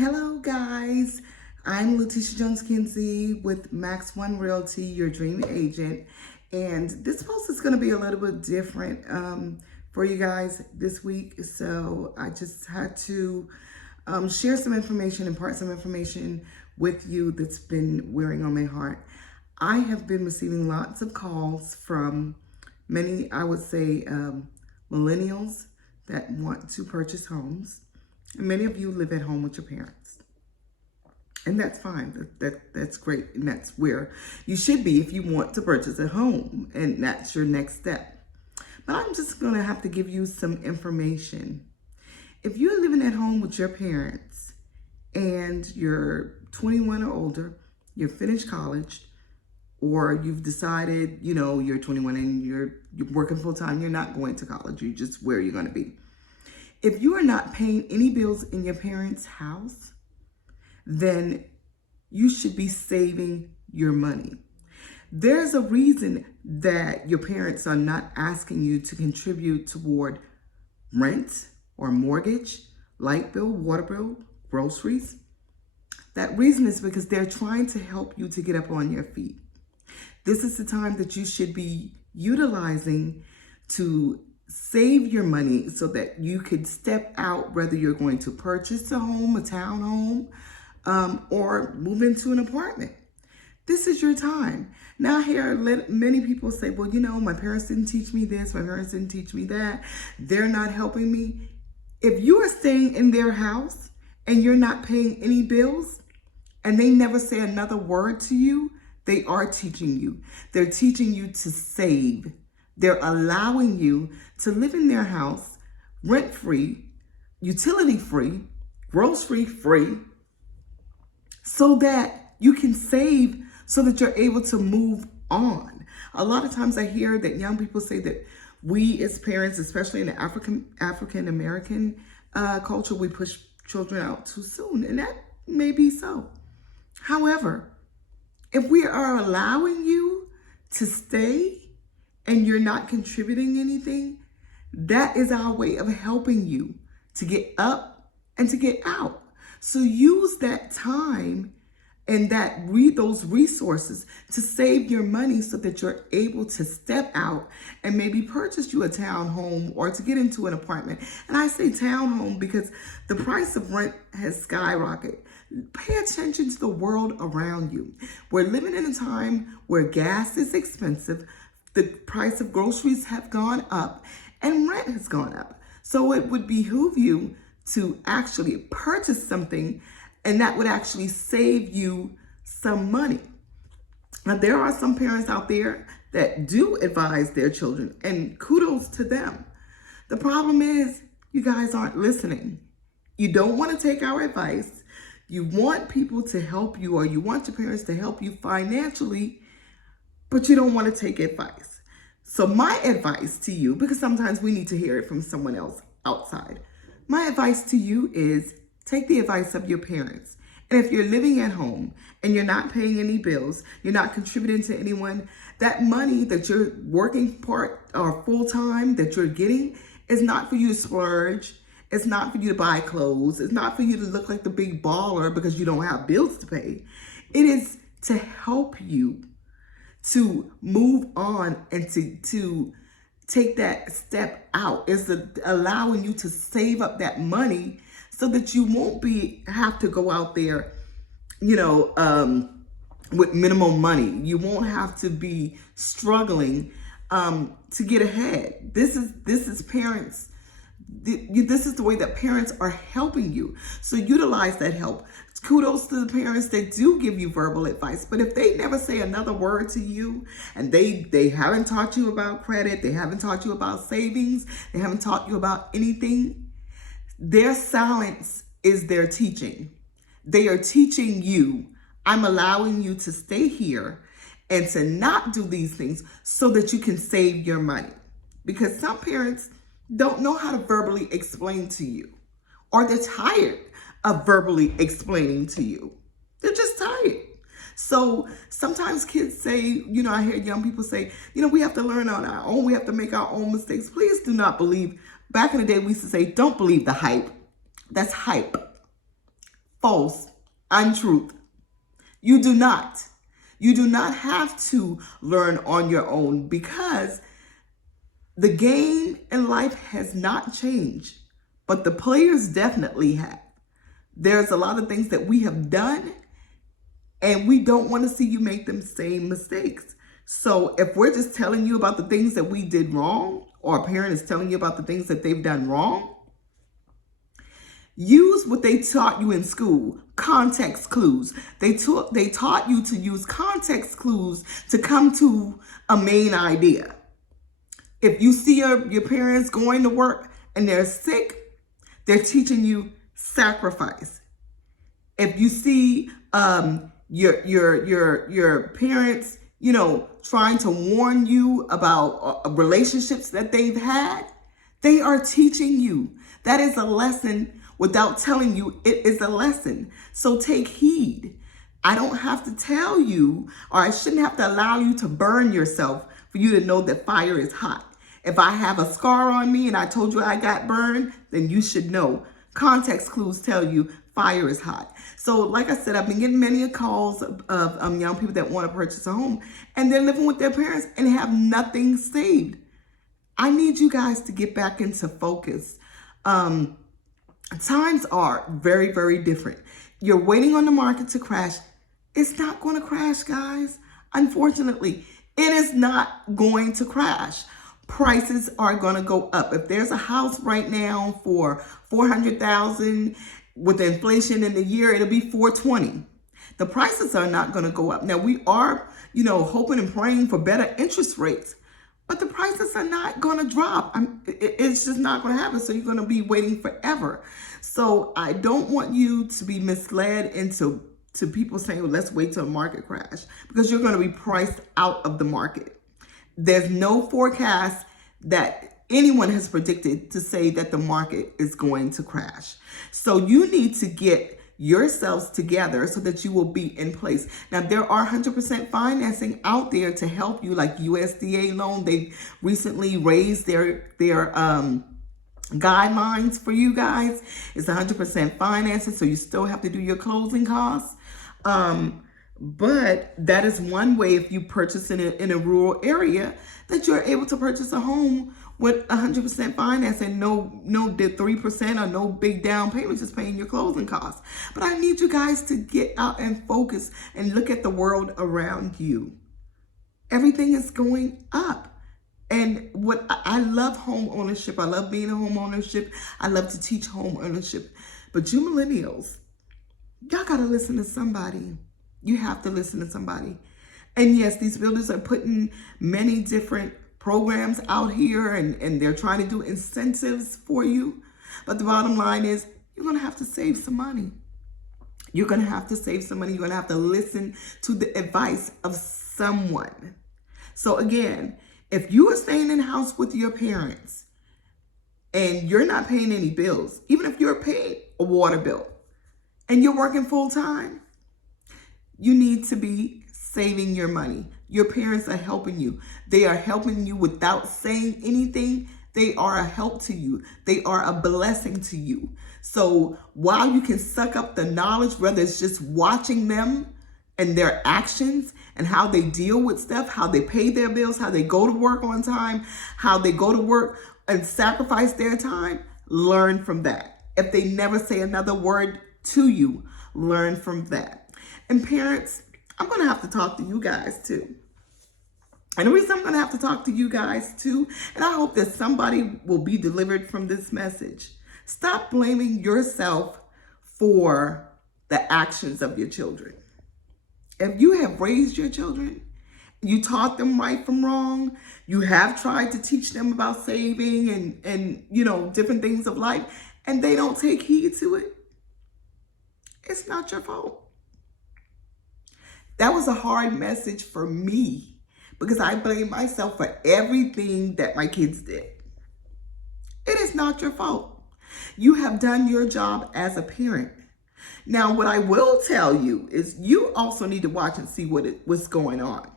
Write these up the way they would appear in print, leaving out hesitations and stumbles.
Hello guys, I'm Letitia Jones-Kinsey with Max One Realty, your dream agent. And this post is going to be a little bit different for you guys this week. So I just had to share some information, impart some information with you that's been wearing on my heart. I have been receiving lots of calls from many, I would say, millennials that want to purchase homes. And many of you live at home with your parents. And that's fine. That's great. And that's where you should be if you want to purchase a home. And that's your next step. But I'm just going to have to give you some information. If you're living at home with your parents and you're 21 or older, you're finished college, or you've decided, you're 21 and you're working full time, you're not going to college, you're just where you're going to be. If you are not paying any bills in your parents' house, then you should be saving your money. There's a reason that your parents are not asking you to contribute toward rent or mortgage, light bill, water bill, groceries. That reason is because they're trying to help you to get up on your feet. This is the time that you should be utilizing to save your money so that you could step out, whether you're going to purchase a home, a townhome, or move into an apartment. This is your time. Now I hear many people say, well, my parents didn't teach me this, my parents didn't teach me that, they're not helping me. If you are staying in their house and you're not paying any bills and they never say another word to you, they are teaching you. They're teaching you to save. They're allowing you to live in their house rent-free, utility-free, grocery-free, so that you can save, so that you're able to move on. A lot of times I hear that young people say that we as parents, especially in the African-American culture, we push children out too soon, and that may be so. However, if we are allowing you to stay and you're not contributing anything, that is our way of helping you to get up and to get out. So use that time and those resources to save your money so that you're able to step out and maybe purchase you a townhome or to get into an apartment. And I say townhome because the price of rent has skyrocketed. Pay attention to the world around you. We're living in a time where gas is expensive, the price of groceries have gone up, and rent has gone up. So it would behoove you to actually purchase something, and that would actually save you some money. Now, there are some parents out there that do advise their children, and kudos to them. The problem is you guys aren't listening. You don't want to take our advice. You want people to help you, or you want your parents to help you financially, but you don't want to take advice. So my advice to you, because sometimes we need to hear it from someone else outside. My advice to you is take the advice of your parents. And if you're living at home and you're not paying any bills, you're not contributing to anyone, that money that you're working part or full time that you're getting is not for you to splurge. It's not for you to buy clothes. It's not for you to look like the big baller because you don't have bills to pay. It is to help you to move on and to take that step out. Is allowing you to save up that money so that you won't have to go out there, with minimum money. You won't have to be struggling to get ahead. This is parents. This is the way that parents are helping you. So utilize that help. Kudos to the parents that do give you verbal advice. But if they never say another word to you, and they haven't taught you about credit, they haven't taught you about savings, they haven't taught you about anything, their silence is their teaching. They are teaching you, I'm allowing you to stay here and to not do these things so that you can save your money. Because some parents don't know how to verbally explain to you, or they're tired of verbally explaining to you. They're just tired. So sometimes kids say, I hear young people say, we have to learn on our own. We have to make our own mistakes. Please do not believe. Back in the day, we used to say, don't believe the hype. That's hype. false, untruth. You do not. You do not have to learn on your own, because the game in life has not changed, but the players definitely have. There's a lot of things that we have done, and we don't want to see you make them same mistakes. So if we're just telling you about the things that we did wrong, or a parent is telling you about the things that they've done wrong, use what they taught you in school, context clues. They taught you to use context clues to come to a main idea. If you see your parents going to work and they're sick, they're teaching you sacrifice. If you see your parents, trying to warn you about relationships that they've had, they are teaching you. That is a lesson. Without telling you, it is a lesson. So take heed. I don't have to tell you, or I shouldn't have to allow you to burn yourself for you to know that fire is hot. If I have a scar on me and I told you I got burned, then you should know. Context clues tell you fire is hot. So like I said, I've been getting many calls of young people that want to purchase a home, and they're living with their parents and have nothing saved. I need you guys to get back into focus. Times are very, very different. You're waiting on the market to crash. It's not going to crash, guys. Unfortunately, it is not going to crash. Prices are going to go up. If there's a house right now for $400,000, with inflation in the year, it'll be $420,000. The prices are not going to go up. Now, we are, hoping and praying for better interest rates, but the prices are not going to drop. It's just not going to happen. So you're going to be waiting forever. So I don't want you to be misled into people saying, well, let's wait till a market crash, because you're going to be priced out of the market. There's no forecast that anyone has predicted to say that the market is going to crash. So you need to get yourselves together so that you will be in place. Now, there are 100% financing out there to help you, like USDA loan. They recently raised their guidelines for you guys. It's 100% financing, so you still have to do your closing costs. But that is one way, if you purchase in a rural area, that you're able to purchase a home with 100% financing, no 3% or no big down payment, just paying your closing costs. But I need you guys to get out and focus and look at the world around you. Everything is going up. And what I love home ownership. I love being a home ownership. I love to teach home ownership. But you millennials, y'all got to listen to somebody. You have to listen to somebody. And yes, these builders are putting many different programs out here, and they're trying to do incentives for you. But the bottom line is, you're going to have to save some money. You're going to have to save some money. You're going to have to listen to the advice of someone. So again, if you are staying in the house with your parents and you're not paying any bills, even if you're paying a water bill and you're working full time, you need to be saving your money. Your parents are helping you. They are helping you without saying anything. They are a help to you. They are a blessing to you. So while you can suck up the knowledge, whether it's just watching them and their actions and how they deal with stuff, how they pay their bills, how they go to work on time, how they go to work and sacrifice their time, learn from that. If they never say another word to you, learn from that. And parents, I'm going to have to talk to you guys too. And the reason I'm going to have to talk to you guys too, and I hope that somebody will be delivered from this message. Stop blaming yourself for the actions of your children. If you have raised your children, you taught them right from wrong, you have tried to teach them about saving and different things of life, and they don't take heed to it, it's not your fault. That was a hard message for me because I blame myself for everything that my kids did. It is not your fault. You have done your job as a parent. Now, what I will tell you is you also need to watch and see what's going on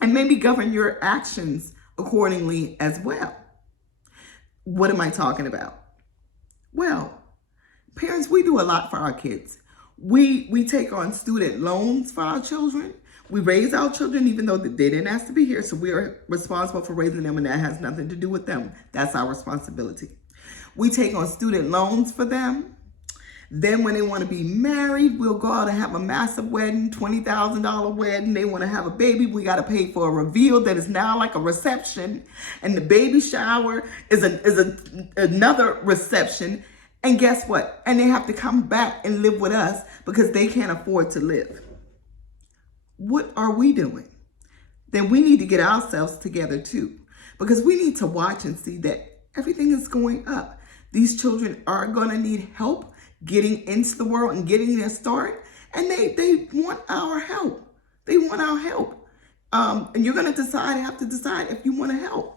and maybe govern your actions accordingly as well. What am I talking about? Well, parents, we do a lot for our kids. We take on student loans for our children. We raise our children even though they didn't ask to be here, so we are responsible for raising them, and that has nothing to do with them. That's our responsibility. We take on student loans for them. Then when they want to be married, we'll go out and have a massive wedding, $20,000 wedding. They want to have a baby, we got to pay for a reveal that is now like a reception. And the baby shower is another reception. And guess what? And they have to come back and live with us because they can't afford to live. What are we doing? Then we need to get ourselves together too, because we need to watch and see that everything is going up. These children are going to need help getting into the world and getting their start. And they want our help. They want our help. And you're going to have to decide if you want to help.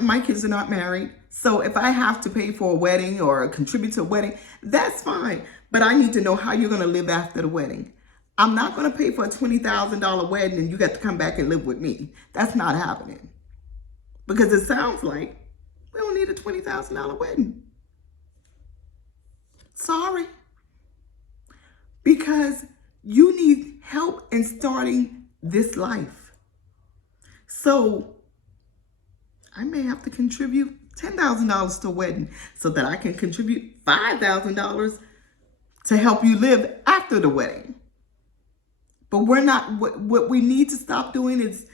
My kids are not married. So if I have to pay for a wedding or contribute to a wedding, that's fine. But I need to know how you're going to live after the wedding. I'm not going to pay for a $20,000 wedding and you got to come back and live with me. That's not happening. Because it sounds like we don't need a $20,000 wedding. Sorry. Because you need help in starting this life. So I may have to contribute $10,000 to a wedding so that I can contribute $5,000 to help you live after the wedding. But we're not, what we need to stop doing is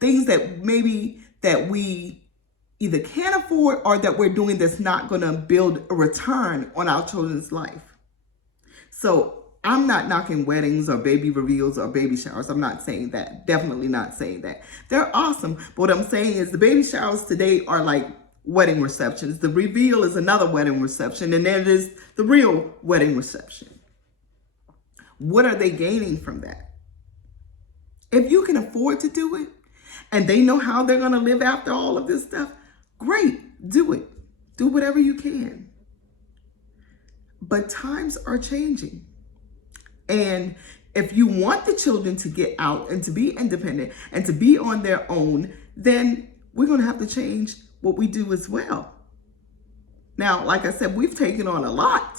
things that we either can't afford or that we're doing that's not going to build a return on our children's life. So I'm not knocking weddings or baby reveals or baby showers. I'm not saying that. Definitely not saying that. They're awesome. But what I'm saying is the baby showers today are like wedding receptions. The reveal is another wedding reception. And then there's the real wedding reception. What are they gaining from that? If you can afford to do it and they know how they're going to live after all of this stuff, great, do it. Do whatever you can. But times are changing. And if you want the children to get out and to be independent and to be on their own, then we're going to have to change what we do as well. Now, like I said, we've taken on a lot.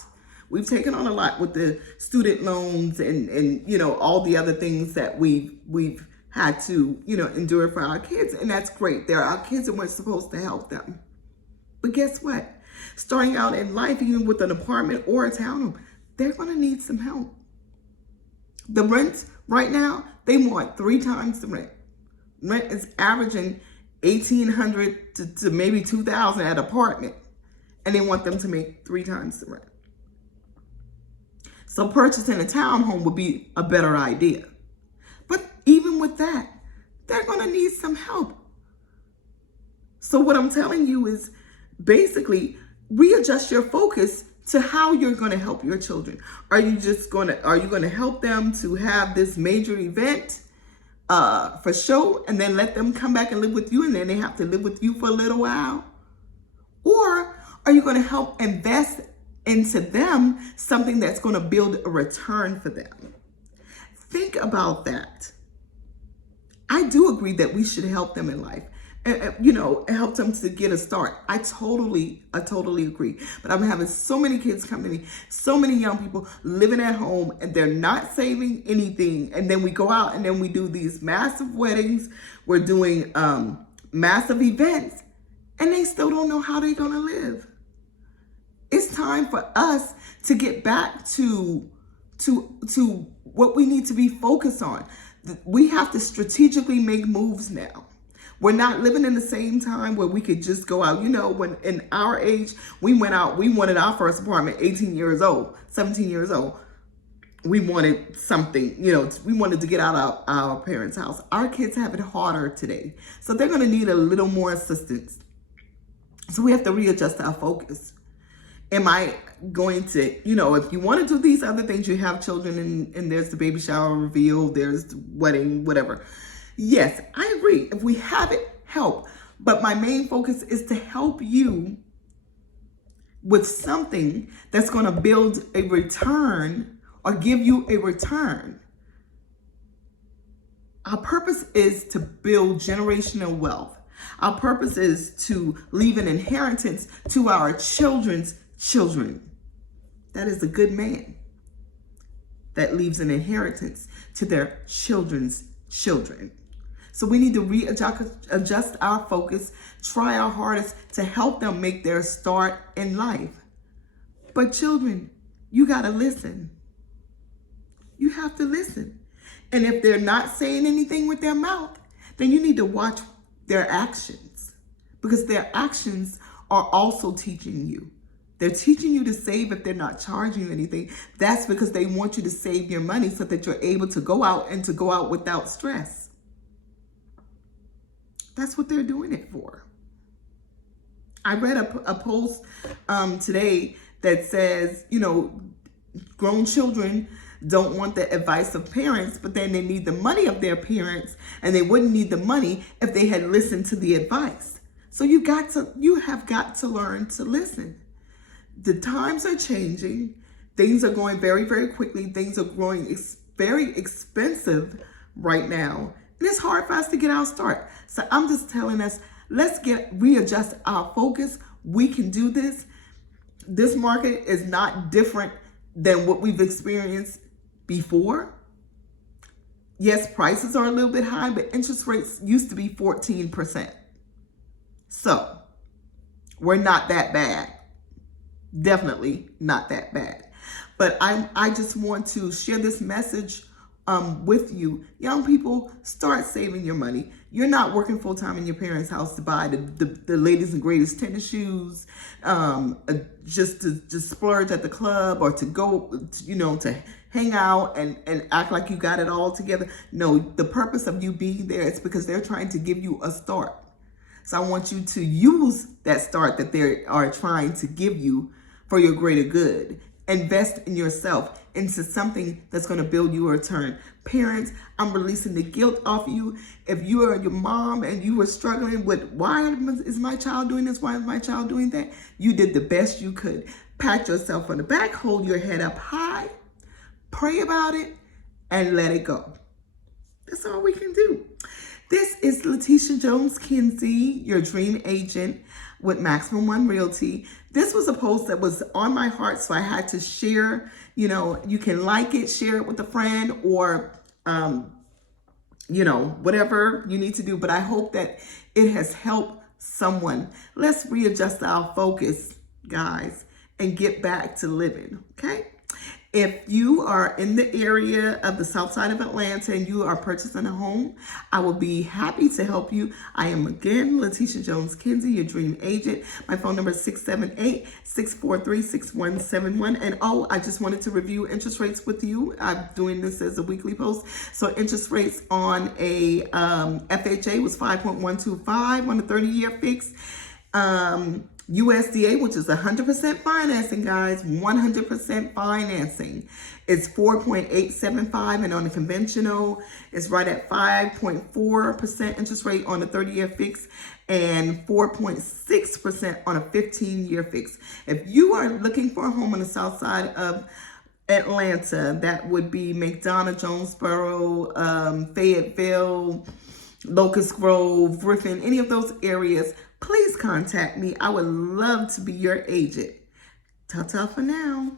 We've taken on a lot with the student loans and all the other things that we've had to, endure for our kids. And that's great. They're our kids and we're supposed to help them. But guess what? Starting out in life, even with an apartment or a townhome, they're going to need some help. The rent right now, they want 3 times the rent. Rent is averaging $1,800 to maybe $2,000 at apartment. And they want them to make 3 times the rent. So purchasing a townhome would be a better idea. But even with that, they're going to need some help. So what I'm telling you is basically readjust your focus to how you're going to help your children. Are you going to help them to have this major event for show and then let them come back and live with you and then they have to live with you for a little while? Or are you going to help invest into them something that's going to build a return for them? Think about that. I do agree that we should help them in life. Help them to get a start. I totally agree. But I'm having so many kids come to me, so many young people living at home and they're not saving anything. And then we go out and then we do these massive weddings. We're doing massive events and they still don't know how they're going to live. It's time for us to get back to what we need to be focused on. We have to strategically make moves now. We're not living in the same time where we could just go out. When in our age, we went out, we wanted our first apartment, 18 years old, 17 years old. We wanted something, we wanted to get out of our parents' house. Our kids have it harder today. So they're going to need a little more assistance. So we have to readjust our focus. Am I going to, if you want to do these other things, you have children and there's the baby shower reveal, there's the wedding, whatever. Yes, I agree. If we have it, help. But my main focus is to help you with something that's going to build a return or give you a return. Our purpose is to build generational wealth. Our purpose is to leave an inheritance to our children's children. That is a good man that leaves an inheritance to their children's children. So we need to adjust our focus, try our hardest to help them make their start in life. But children, you got to listen. You have to listen. And if they're not saying anything with their mouth, then you need to watch their actions, because their actions are also teaching you. They're teaching you to save if they're not charging you anything. That's because they want you to save your money so that you're able to go out and to go out without stress. That's what they're doing it for. I read a post today that says, grown children don't want the advice of parents, but then they need the money of their parents, and they wouldn't need the money if they had listened to the advice. So you have got to learn to listen. The times are changing. Things are going very, very quickly. Things are growing very expensive right now. And it's hard for us to get our start. So I'm just telling us, let's readjust our focus. We can do this. This market is not different than what we've experienced before. Yes, prices are a little bit high, but interest rates used to be 14%. So we're not that bad. Definitely not that bad. But I just want to share this message with you. Young people, start saving your money. You're not working full time in your parents' house to buy the latest and greatest tennis shoes, just to splurge at the club, or to go, to hang out and act like you got it all together. No, the purpose of you being there is because they're trying to give you a start. So I want you to use that start that they are trying to give you for your greater good. Invest in yourself, into something that's going to build you a return. Parents, I'm releasing the guilt off you. If you are your mom and you were struggling with, why is my child doing this? Why is my child doing that? You did the best you could. Pat yourself on the back, hold your head up high, pray about it, and let it go. That's all we can do. This is Letitia Jones Kinsey, your dream agent with Maximum One Realty. This was a post that was on my heart, so I had to share. You can like it, share it with a friend, or, whatever you need to do. But I hope that it has helped someone. Let's readjust our focus, guys, and get back to living, okay? If you are in the area of the south side of Atlanta and you are purchasing a home, I will be happy to help you. I am, again, Letitia Jones Kinsey, your dream agent. My phone number is 678-643-6171. And I just wanted to review interest rates with you. I'm doing this as a weekly post. So interest rates on a FHA was 5.125 on a 30-year fix. USDA, which is 100% financing, guys, 100% financing, is 4.875, and on the conventional, it's right at 5.4% interest rate on a 30-year fix and 4.6% on a 15-year fix. If you are looking for a home on the south side of Atlanta, that would be McDonough, Jonesboro, Fayetteville, Locust Grove, Griffin, any of those areas, please contact me. I would love to be your agent. Ta-ta for now.